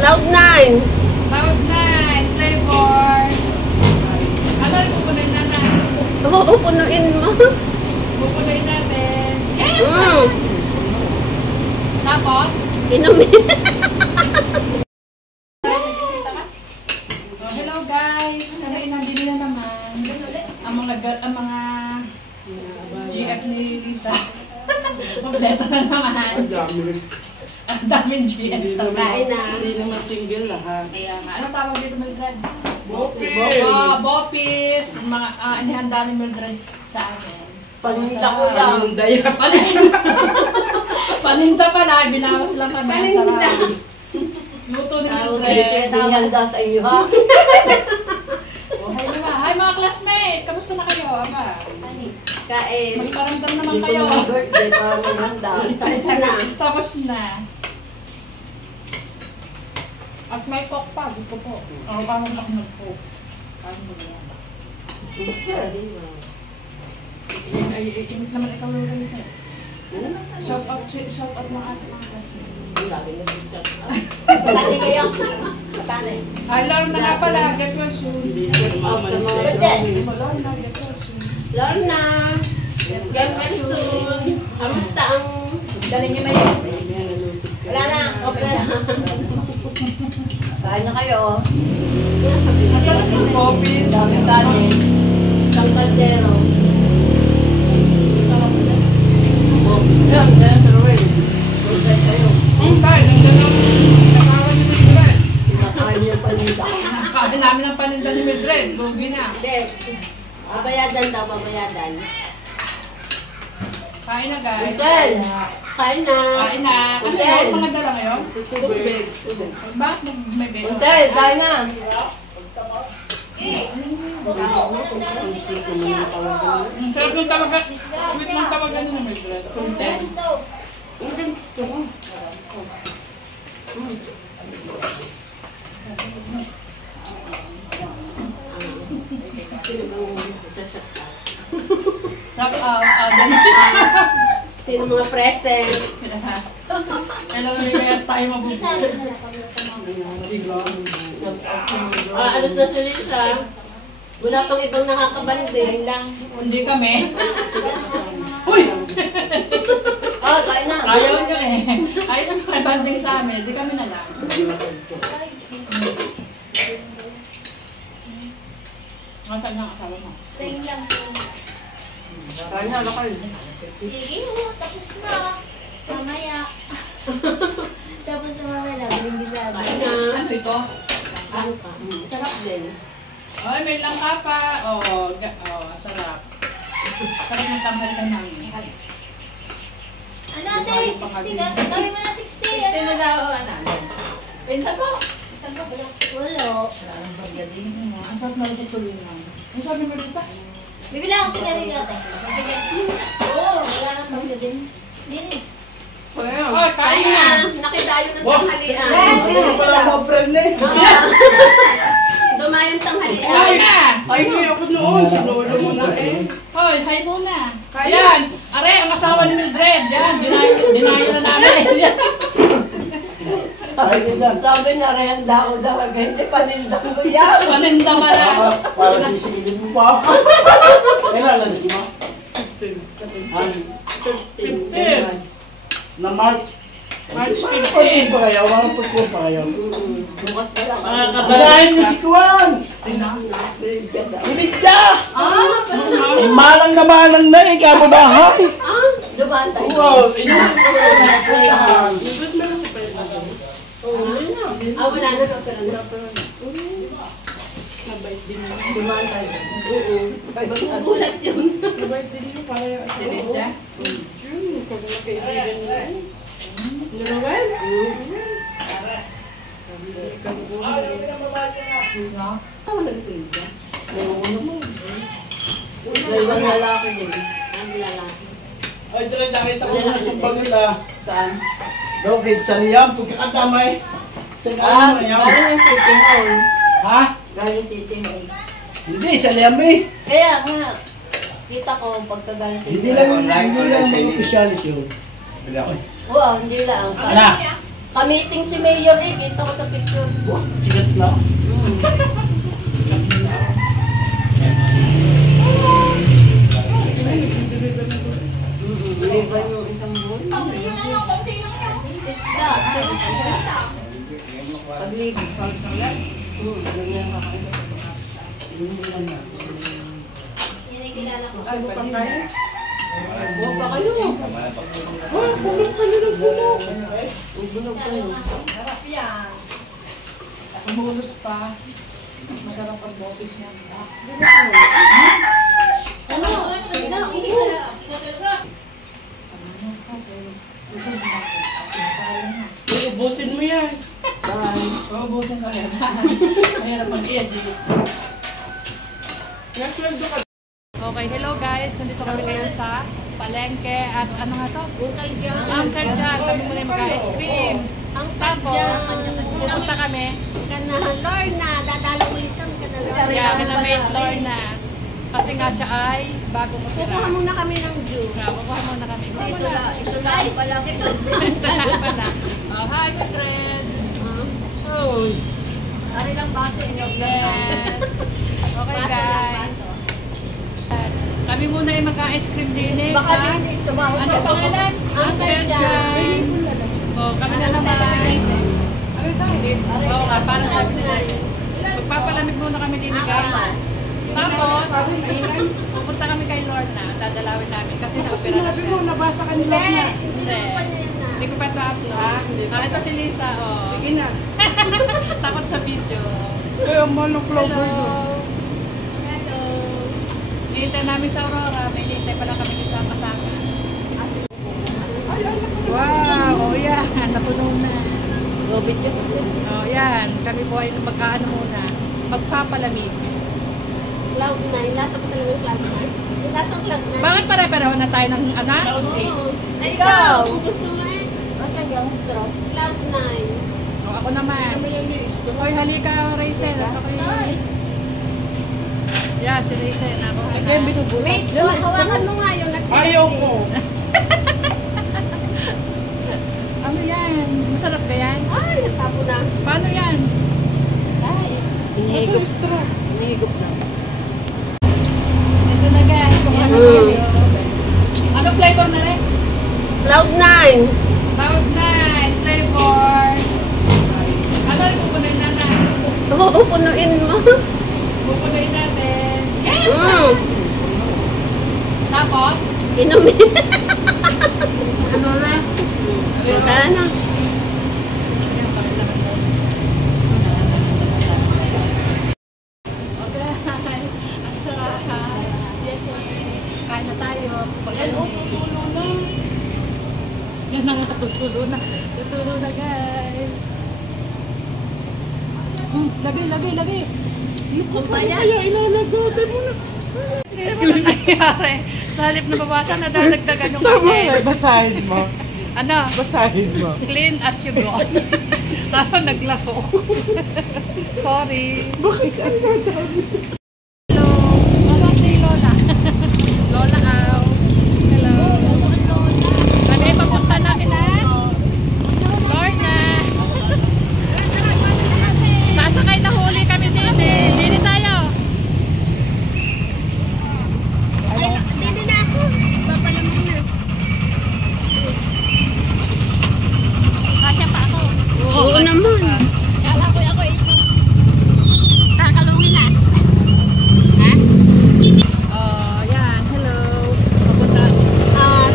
Cloud9. Cloud9 flavor. Ano rin pupunuin natin? Oo, punuin mo. Pupunuin natin. Yes! Mm. Tapos? Inumin. Hello guys! Kami nandito na naman. Ang mga GF ni Lisa. Kompleto na naman. Ang daming GF. Kain na. Hindi naman single lahat. Kaya nga. Ano tawag dito, Mildred? Bopis! Bopis! Mga inihanda ni Mildred sa akin. Paninda ko lang. Paninda yan. Paninda pala. Binawas lang kami. Paninda. Luto ni Hindi Mildred. handa sa iyo, ha? Hi mga classmate! Kamusta na kayo? Aba? Kain. Magparamdam naman Hindi kayo. ko na birthday para maghanda. Tapos na. Tapos na. At may coke pa. Gusto po. O, paano ako nag-coke? Paano mo yan? Ay, imit naman ikaw yung rin sir. Shout out mga ating mga classmates. Tani kayo. Tani. Ay, Lorna nga pala. Get well soon. Lorna, get well soon. Lorna. Get well soon. Kamusta ang galing niyo na yun? Wala na. Okay na. Kain na kayo. Masarap yung coffee. Daming kanin. Isang kaldero. Masarap na. Yan, yan, pero wait. Tulad kayo. Tayo. Ganda ng nakawan ni Mildred. Kinakain niyo paninda. Kasi namin ang paninda ni Mildred. Lugi na. Hindi. Babayadan daw, babayadan. Kain na guys. Miguel! Kain na. Kain na. Ano yun? Mga dala ngayon? Tubig. Bakit may gano'n? Miguel, kain na. Sarap ng tawagan. Sweet ng tawagan ni Mildred. Content. Sino mga present? Kailangan kaya tayo mabubuo. Ano na si Lisa? Wala pang ibang nakakabanding lang. Hindi kami. Uy! Kain na. Ayaw nyo eh. Ayaw nyo makibanding sa amin. Hindi kami na lang. Masaan ang asawa mo? Plain lang po. Kain na, bakal. Sige, tapos na. Mamaya. Tapos na mamaya, hindi sabi. Kain na. Ano ito? Ano pa? Sarap din. Ay, may langka pa. Oo, sarap. Sarap ng tamhal ka namin. Ano ate? 60 ka? Kami mo na 60. 60 na daw, ano? Pinsa po. Saan po ba? Wala. Ang sarap na ito tuloy lang. Ang sabi mo dito? Bibili ako sigarilyo ate. Oo, wala na pang din. Hindi rin. Oh, kain na! Nakidayo ng Boss! tanghalian. Sino pala ako, friend eh? Dumayong tanghalian. Kain na! Ay, may ako noon. Sa lolo mo na eh. Hoy, hi muna. Kain. Ayan! Are, ang asawa ni Mildred. Yan, dinayo na namin. Ay, ganyan. Sabi na rin daw hindi panindang ko yan. Paninda pala. Para sisigilin mo pa. Kailan si Ma? 15. Na March. March Pagpun 15. pa kayo, mga pagpun pa kayo. Bukat pa lang. Kalahin mo si Kuwan! Pilitya! Manang na manang na eh, kababahay! Dumaan tayo. Wow, inulit ko na napuntahan. Wala na natira na. Dumaan tayo. Magugulat yun. Sabay din mo para yung Silitya. pag nakaibigan nila eh. Narawal? Ano nag-pwede? Oo naman. Dalawang lalaki din. Ang lalaki. Ay, talaga nakita ko na sa bagal ah. Saan? Daw, kahit sa liyam, pagkakatamay. Sa Galing liyam. ng City Hall. Ha? Galing City Hall. Hindi, sa liyam eh. Kaya nga, kita ko pagka galing City Hindi Hall. lang officialis yun. Oo, hindi lang. Ana? Kamiting si Mayor eh. Kita ko sa picture. Wah, sigat na. May ba yung isang buwan? Pagligo. Ganyan kakain. Yan ay kilala ko. Ano pa kayo? Buwan pa kayo. Bulog ka na ng bulog. Bulog kayo. Sarap yan. Umulos pa. Masarap ang bopis niya. Ano? Ubusin mo yan. Bye. Uubusin ko yan. Mahirap mag-i-edit. Nasweldo ka. Okay, hello guys. Nandito kami ngayon sa palengke at ano nga to? Uncle John. Uncle John. Kami muna yung mag-ice cream. Uncle John. Pupunta kami. Kana Lorna. Dadalaw ulit kami kana Lorna. Kaya kinamate Lorna. Kasi nga siya ay bagong Kukuha opera. muna kami ng juice. Kaya kukuha muna kami. Ito lang pala. Ito pala. Oh, hi, my friend. Oh. Ari lang baso inyo. Yes. Okay guys. Kami muna yung mag-ice cream din eh. Baka sa- din sa baho. Ano pangalan? Uncle John. Oh, kami na naman. Oo nga, para sabi nila. Magpapalamig muna kami din guys. Tapos, pupunta kami kay Lorna. Dadalawin namin kasi na-opera na Sinabi siya. mo, nabasa ka nila na. Hindi ko pa ito upload. Ito si Lisa, oh. Sige na. Takot sa video. Kaya manok lover Hello. doon. Hello. Hintay namin sa Aurora. May hintay pala kami kasama-sama. Wow! Oh yan. Napuno na. Robit yun. Oh yan. Kami po ay mag-aano muna. Magpapalamig. Cloud9. Lasa ko talaga yung Cloud9. Lasa ang Cloud9. Bakit pare-pareho na tayo ng anak? Oo. Ay, ikaw. Kung gusto mo eh. Basta yung straw. Cloud9. Oh, ako naman. Hoy, halika, Raizel. At ako yung... Yan, si Raizel. Ako. Sige, binubukas. Wait, hawakan mo nga yung nagsabi. Ayaw ko. Ano yan? Masarap ba yan? Ay, nasapo na. Paano yan? Ay. Nasa extra. Hinihigop na. Ito na guys. Kung ano Mm. yan eh. Ano flavor na rin? Cloud9. Tawag na. Flavor. Ano rin pupunuin na? Oo, punuin mo. Pupunuin natin. Yes! Mm. Tapos, Inumin. ano na? Tara na. Okay guys. Ang sarap. Yes, kain na tayo. Yan, tutulo na. Yan na nga, tutulo na. Tutulo na guys. Lagay. Kaya ilalagatan mo na. Ano na nangyari? Sa halip na bawasan, nadadagdagan yung Tama kain. na, basahin mo. Ano? Basahin mo. Clean as you go. Tapos naglako. Sorry. Bakit ang dadami? Hello. Ano si Lola? Lola Au. Hello. Ano yung papunta namin na? Lorna. Sasakay na huli kami dito. Dito tayo. Hindi na ako. Papalam mo na. Kasya pa ako. Oo naman. Kala ko ako kakalungin na. Ha? Oh, yan. Hello. Papunta.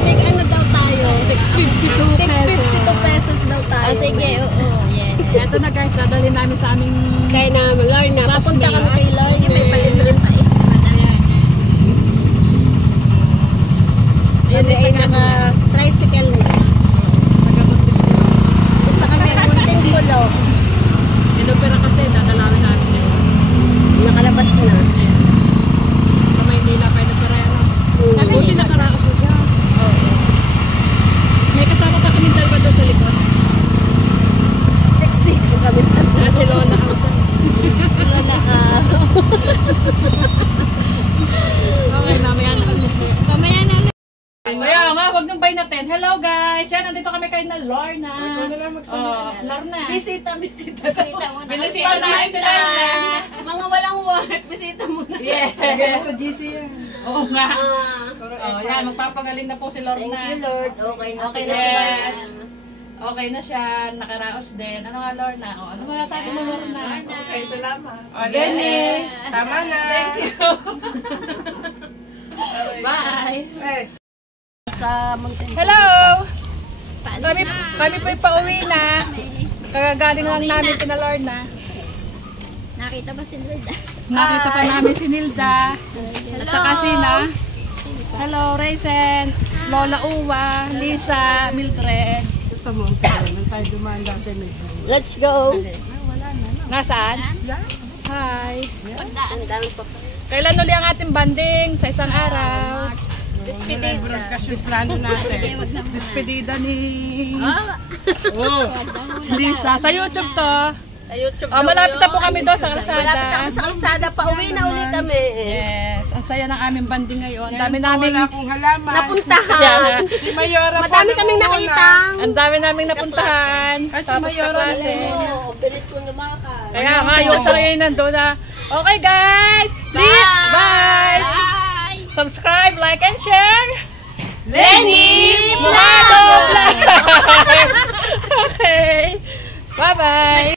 Take ano daw tayo? Take 52 Take pesos. 52 pesos daw tayo. Sige, oo. Yes. Ito na guys, dadalhin namin sa aming... Kaya na, Lorna. Classmate. Papunta kami kay Lorna. May palit pa eh. Yan ay naka-tricycle na. Punta kami sa Munting Pulo. Inopera kasi, dadalawin namin yun. Nakalabas na. Sa Maynila, pa inopera yan. Sabi, hindi nakaraos na siya. Oo. May kasama pa kami dalawa doon sa likod. Sexy ko kami. Si Lola out. Lola ka. Okay, mamaya na. Mamaya na. Kaya nga, huwag nang bay natin. Hello guys! Yan, nandito kami kay na Lorna. Ikaw na lang magsalita. Oh, Lorna. Bisita. Bisita mo na. Binisita namin si Lorna. Mga walang work, bisita muna. Yes. Lagay mo sa GC yan. Oo nga. Ah, Oh, yan, magpapagaling na po si Lorna. thank you, Lord. Okay na Okay si na Lorna. yes. Okay na siya, nakaraos din. Ano nga Lorna? Oh, ano mga sabi mo Lorna? Okay, salamat. O, Dennis, tama na. Thank you. Bye! Hey. Sa Mountain. Hello! Paalam Kami, na. kami po'y pauwi na. Kagagaling lang namin kina Lorna. Nakita ba si Lorna? Nakita pa namin si Nilda. At saka sila. Hello, Raisin, Lola Uwa, Lisa, Mildred. Ito mo, nang tayo dumaan dati may. Let's go. Nasaan? Hi. Ang dami pa. Kailan uli ang ating banding sa isang araw? Broadcast yung plano natin. Despedida ni Oh. Lisa. Sa YouTube to. Sa YouTube Oh, malapit na po kami doon sa kalsada. Malapit na kami sa kalsada. Pauwi na uli kami. Yes, ang saya ng aming banding ngayon. Ang Yan dami po, naming wala akong halaman. Napuntahan. Si Mayora po. Madami kaming nangunguna. nakitang. ang dami naming napuntahan. Kasi Tapos Mayora kaklase. Oo, bilis ko lumakad. Kaya nga, yung sa ngayon nandun na. Okay guys, bye! Bye! Subscribe, like, and share. Lenny Mukado Vlogs! Okay. Bye-bye.